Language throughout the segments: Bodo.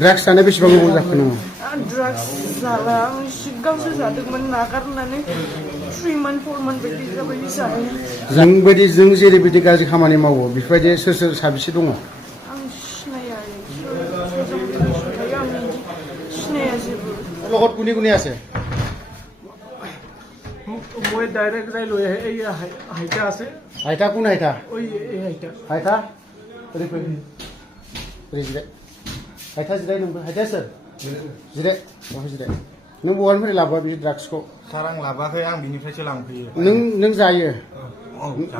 ड्राग्स जानाय बेसेबां गोबाव जाखो नोङो? ड्राग्स जाला आं सिगांसो जादोंमोन नागारनानै 3 month 4 month बिदि जाबाय जानाया। जों जेरैबायदि गाज्रि खामानि मावो बेफोरबायदि सोर साबेसे दङ? आं सिनाया आं सिनाया जेबो। লগত কোনে কোনে আছে? মই ডাইৰেক্ট যাই লৈ আহে এই হাইটা আছে আইতা কোন আইতা? ঐ এই হাইটা आयथा ओरै फै ओरै जिराय आयथा जिराय नोंबो आयथा सोर जिराय बहाय जिराय नों बहानिफ्राय लाबोआ बे ड्राग्सखौ? सार आं लाबोआखै आं बिनिफ्रायसो लांफैयो। नों जायो?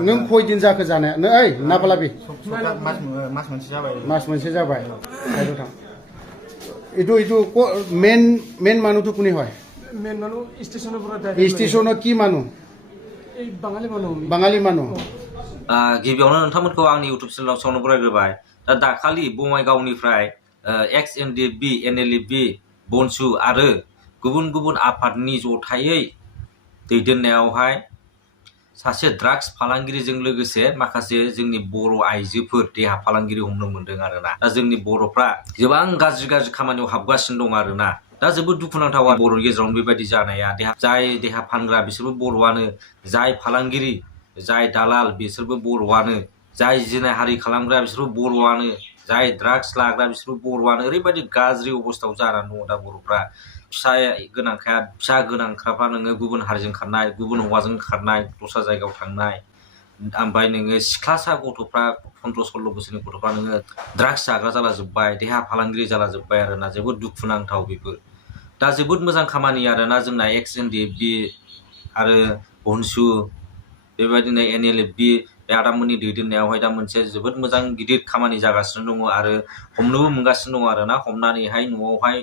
नों खयदिन जाखो जानाया? नों ओइ नाबालाबि मास मोनसे जाबाय। मास मोनसे जाबाय। आयदा थां এইটো মেন মানুহটো কোনে হয়? মেন মানুহ ষ্টেচনৰ পৰা স্টেশনত কি মানুহ? এই বাঙালি মানুহ। गिबियावनो नोंथांमोनखौ आंनि इउटुब चेनेलाव सावनो बरायग्रोबाय। दा दाखालि बङाइगावनिफ्राय एक्स एनडिएफबि एनएलएफबि बनसु आरो गुबुन गुबुन आफादनि जथायै दैदेननायावहाय सासे ड्राग्स फालांगिरिजों लोगोसे माखासे जोंनि बर' आइजोफोर देहा फालांगिरि हमनो मोनदों आरोना। दा जोंनि बर'फ्रा गोबां गाज्रि खामानियाव हाबगासिनो दं आरोना। दा जोबोद दुखुनांथाव बर'नि गेजेरावनो बेबायदि जानाया। जाय देहा फानग्रा बिसोरबो बर'आनो, जाय फालांगिरि जाय दालाल बिसोरबो बर'आनो, जाय जिनाय हारि खालामग्रा बिसोरबो बर'आनो, जाय ड्राग्स लाग्रा बिसोरबो बर'आनो। ओरैबायदि गाज्रि अबस्थायाव जानानै दङ दा बर'फ्रा। फिसा गोनांफ्रा नोङो गुबुन हारिजों खारनाय, गुबुन हौवाजों खारनाय, दस्रा जायगायाव थांनाय, ओमफ्राय नोङो सिख्लासा गथ'फ्रा 15-16 बोसोरनि गथ'फ्रा नोङो ड्राग्स जाग्रा जाला जोब्बाय, देहा फालांगिरि जाला जोब्बाय आरोना। जोबोद दुखुनांथाव बेफोर। दा जोबोद मोजां खामानि आरोना जोंना एक्स एनडिएफबि आरो बनसु बेबायदिनो एनएलएफबि बे आदामोननि दैदेननायावहाय दा मोनसे जोबोद मोजां गिदिर खामानि जागासिनो दङ आरो हमनोबो मोनगासिनो दङ आरोना। हमनानैहाय न'आवहाय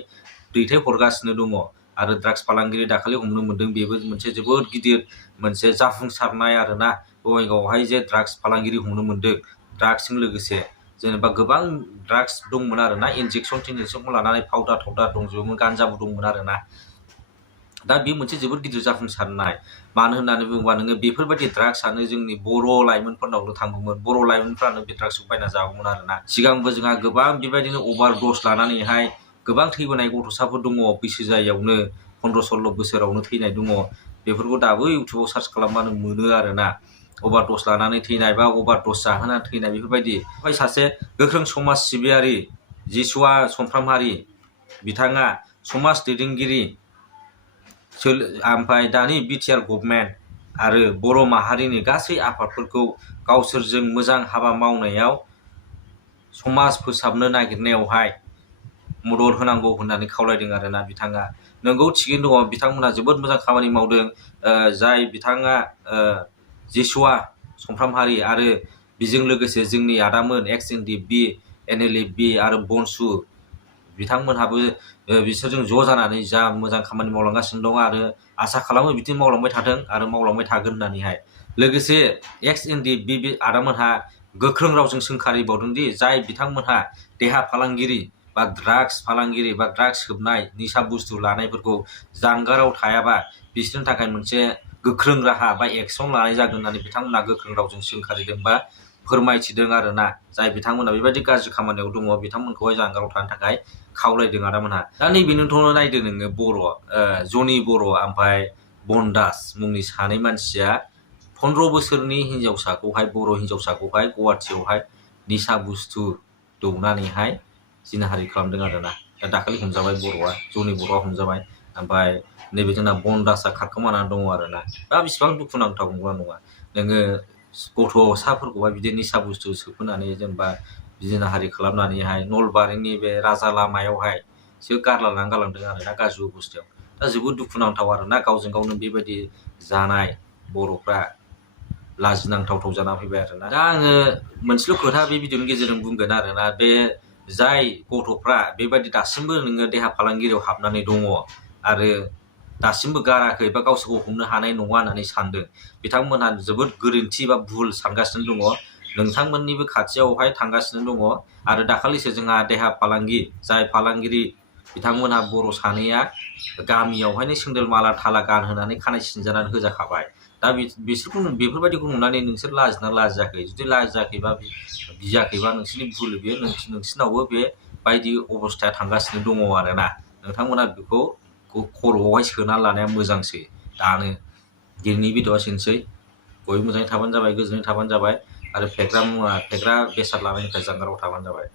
दैथायहरगासिनो दङ आरो ड्राग्स फालांगिरि दाखालि हमनो मोनदों। बेबो मोनसे जोबोद गिदिर मोनसे जाफुंसारनाय आरोना। बङाइगावआवहाय जे ड्राग्स फालांगिरि हमनो मोनदों, ड्राग्सजों लोगोसे जेनेबा गोबां ड्राग्स दंमोन आरोना। इन्जेक्सनखौ लानानै पाउडार दंजोबोमोन, गान्जाबो दंमोन आरोना। दा बे मोनसे जोबोद गिदिर जाफुंसारनाय। मानो होननानै बुङोबा नोङो बेफोरबायदि ड्राग्सआनो जोंनि बर' लाइमोनफोरनावनो थांगौमोन, बर' लाइमोनफ्रानो बे ड्राग्सखौ बायना जागौमोन आरोना। सिगांबो जोंहा गोबां बेबायदिनो अभार दस लानानैहाय गोबां थैबोनाय गथ'साफोर दङ, बैसो जायैयावनो 15-16 बोसोरावनो थैनाय दङ। बेफोरखौ दाबो इउटुबाव सार्च खालामबानो मोनो आरोना। अभार दस लानानै थैनाय बा अभार दस जाहोनानै थैनाय बेफोरबायदि। ओमफ्राय सासे गोख्रों समाज सिबियारि जिसुआ समफ्रामहारि, बिथाङा समाज दैदेनगिरि, ओमफ्राय दानि बिटिआर गभर्नमेन्ट आरो बर' माहारिनि गासै आफादफोरखौ गावसोरजों मोजां हाबा मावनायाव, समाज फोसाबनो नागिरनायावहाय मदद होनांगौ होननानै खावलायदों आरोना बिथाङा। नोंगौ थिगैनो दङ, बिथांमोनहा जोबोद मोजां खामानि मावदों। जाय बिथाङा जिसुआ समफ्रामहारि आरो बेजों लोगोसे जोंनि आदामोन एक्स एनडिएफबि एनएलएफबि आरो बनसु बिथांमोनहाबो बिसोरजों ज' जानानै जा मोजां खामानि मावलांगासिनो दं आरो आसा खालामो बिदि मावलांबाय थाथों आरो मावलांबाय थागोन होननानैहाय। लोगोसे एक्स एनडिएफबि आदामोनहा गोख्रों रावजों सोंखारिबावदों दि जाय बिथांमोनहा देहा फालांगिरि बा ड्राग्स फालांगिरि बा ड्राग्स सोबनाय, निसा बुस्थु लानायफोरखौ जानगाराव थायाबा बिसोरनि थाखाय मोनसे गोख्रों राहा बा एक्सन लानाय जागोन होननानै बिथांमोनहा गोख्रों रावजों सोंखारिदों बा फोरमायथिदों आरोना। जाय बिथांमोना बेबायदि गाज्रि खामानियाव दङ बिथांमोनखौहाय जानगाराव थानो थाखाय खावलायदों आदामोनहा। दा नैबेनोथ' नायदो नोङो बर' जनि बर' ओमफ्राय बनदास मुंनि सानै मानसिया 15 बोसोरनि हिन्जावसाखौहाय, बर' हिन्जावसाखौहाय गुवाहाटियावहाय निसा बुस्थु दौनानैहाय जिनाहारि खालामदों आरोना। दा दाखालि हमजाबाय बर'आ, जनि बर'आ हमजाबाय, ओमफ्राय नैबे जोंना बनदासआ खारखोमानानै दङ आरोना। दा बेसिबां दुखुनांथाव नंगौना नङा? नोङो गथ'साफोरखौहाय बिदि निसा बुस्थु सोबहोनानै जेनेबा जिनाहारि खालामनानैहाय नलबारिनि बे राजा लामायावहायसो गारलांनानै गालांदों आरोना गाज्रि अबस्थायाव। दा जोबोद दुखुनांथाव आरोना। गावजों गावनो बेबायदि जानाय बर'फ्रा लाजिनांथाव जाना फैबाय आरोना। दा आङो मोनसेल' खोथा बे भिडिअनि गेजेरजों बुंगोन आरोना। बे जाय गथ'फ्रा बेबायदि दासिमबो नोङो देहा फालांगिरियाव हाबनानै दङ आरो दासिमबो गाराखै बा गावसोरखौ हमनो हानाय नङा होननानै सानदों, बिथांमोनहा जोबोद गोरोन्थि बा भुल सानगासिनो दङ। नोंथांमोननिबो खाथियावहाय थांगासिनो दङ। आरो दाखालिसो जोंहा देहा फालांगि, जाय फालांगिरि बिथांमोनहा बर' सानैया गामियावहायनो सेन्देल माला थाला गानहोनानै खानाय सिनजानानै होजाखाबाय। दा बिसोरखौ बेफोरबायदिखौ नुनानै नोंसोर लाजिना लाजियाखै? जुदि लाजियाखैबा गियाखैबा नोंसोरनि भुल, बेयो नोंसिनावबो बे बायदि अबस्थाया थांगासिनो दङ आरोना नोंथांमोना बेखौ खर'आवहाय सोना लानाया मोजांसो दानो दिनैनि भिडिअ'आ एसेनोसै बयबो मोजाङै थाबानो जाबाय गोजोनै थाबानो जाबाय आरो फेग्रा बेसाद लानायनिफ्राय जानगाराव थाबानो जाबाय